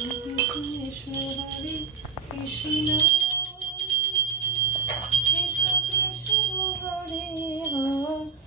কৃষ্ণ হরে কৃষ্ণ কৃষ্ণ কৃষ্ণ হরে হরে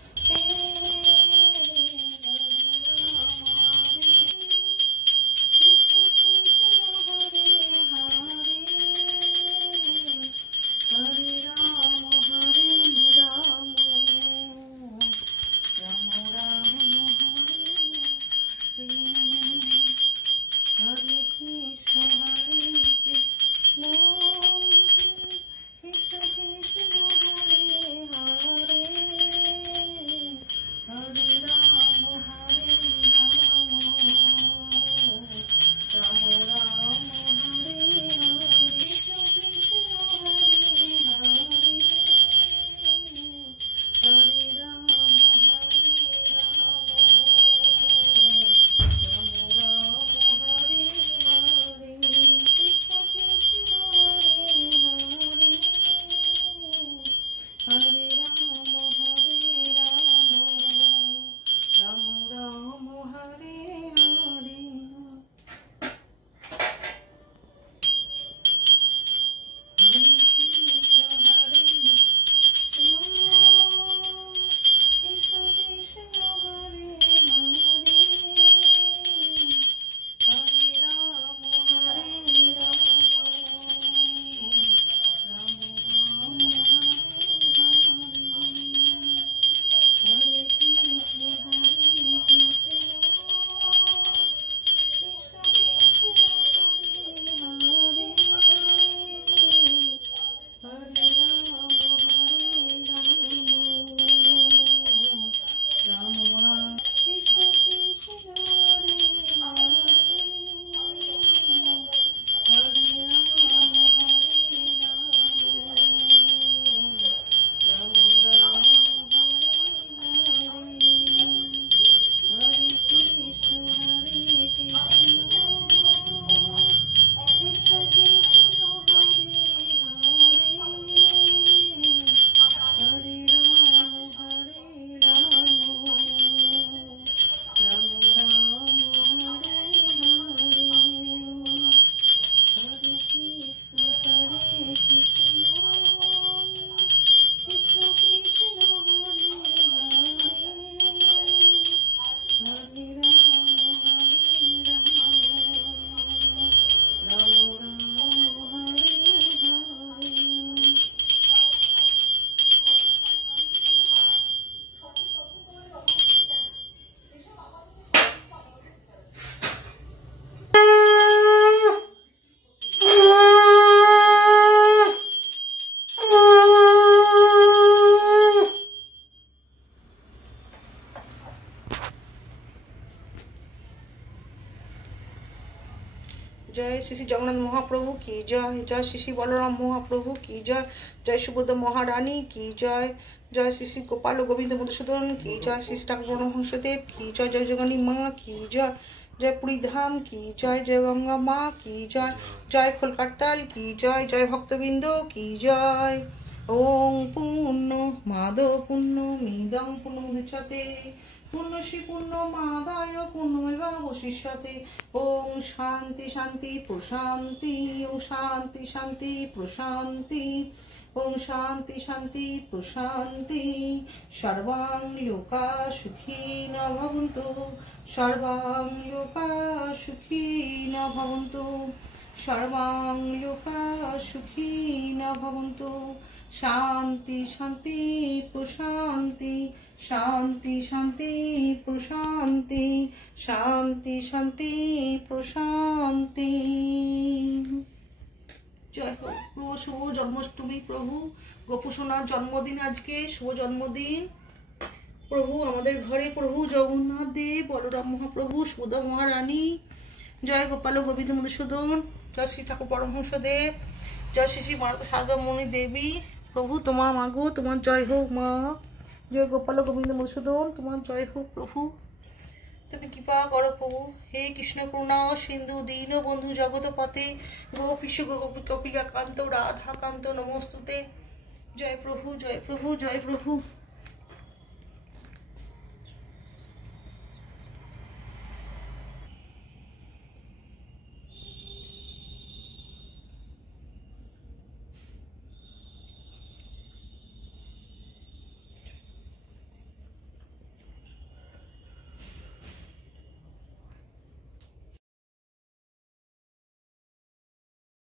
जय श्री श्री जगन्नाथ महाप्रभु की जय, जय श्री श्री बलराम महाप्रभु की जय, जय सुभद्रा महारानी की जय, जय श्री श्री गोपाल गोविंद मधुसूदन की जय, श्री श्री ठाकुर परमहंसदेव की जय, जय जगन्नी माँ की जय, जय पुरी धाम की जय, जय गंगा माँ की जय, जय खोलकाट्टाल की जय, जय भक्तबिंदो की जय। ओम पूर्ण माधव पूर्ण मिदं पूर्ण मुदच्यते पूर्णश्री पूर्णमादाय पूर्णमेवावशिष्यते। ओम शांति शांति प्रशांति, ओम शांति शांति प्रशांति, ओम शांति शांति प्रशांति। सर्वां लोका सुखिनो भवन्तु, सर्वां लोका सुखिनो भवन्तु, सर्वां लोका सुखिनो भवन्तु। शांति शांति प्रशांति, शांति शांति प्रशांति, शांति शांति प्रशांति। जय हो प्रभु। शुभ जन्माष्टमी प्रभु, गोपुसोनार जन्मदिन आज के शुभ जन्मदिन प्रभु। आमादेर घरे प्रभु जगन्नाथ देव, बलराम महाप्रभु, सुभद्रा महारानी, जय गोपाल गोविंद मधुसूदन, जय श्री ठाकुर परमहंसदेव, जय श्री श्री माता शारदा मणि देवी प्रभु। तुम्हार मागो तुम्हार जय हो माँ, जय गोपाल गोविंद मधुसूदन तुम्हार जय हो प्रभु। তুমি কৃপা করো প্রভু। হে কৃষ্ণ করুণা সিন্ধু দীন বন্ধু জগৎপতে গোপীশ গোপিকা কান্ত রাধা কান্ত নমস্তুতে। জয় প্রভু জয় প্রভু জয় প্রভু।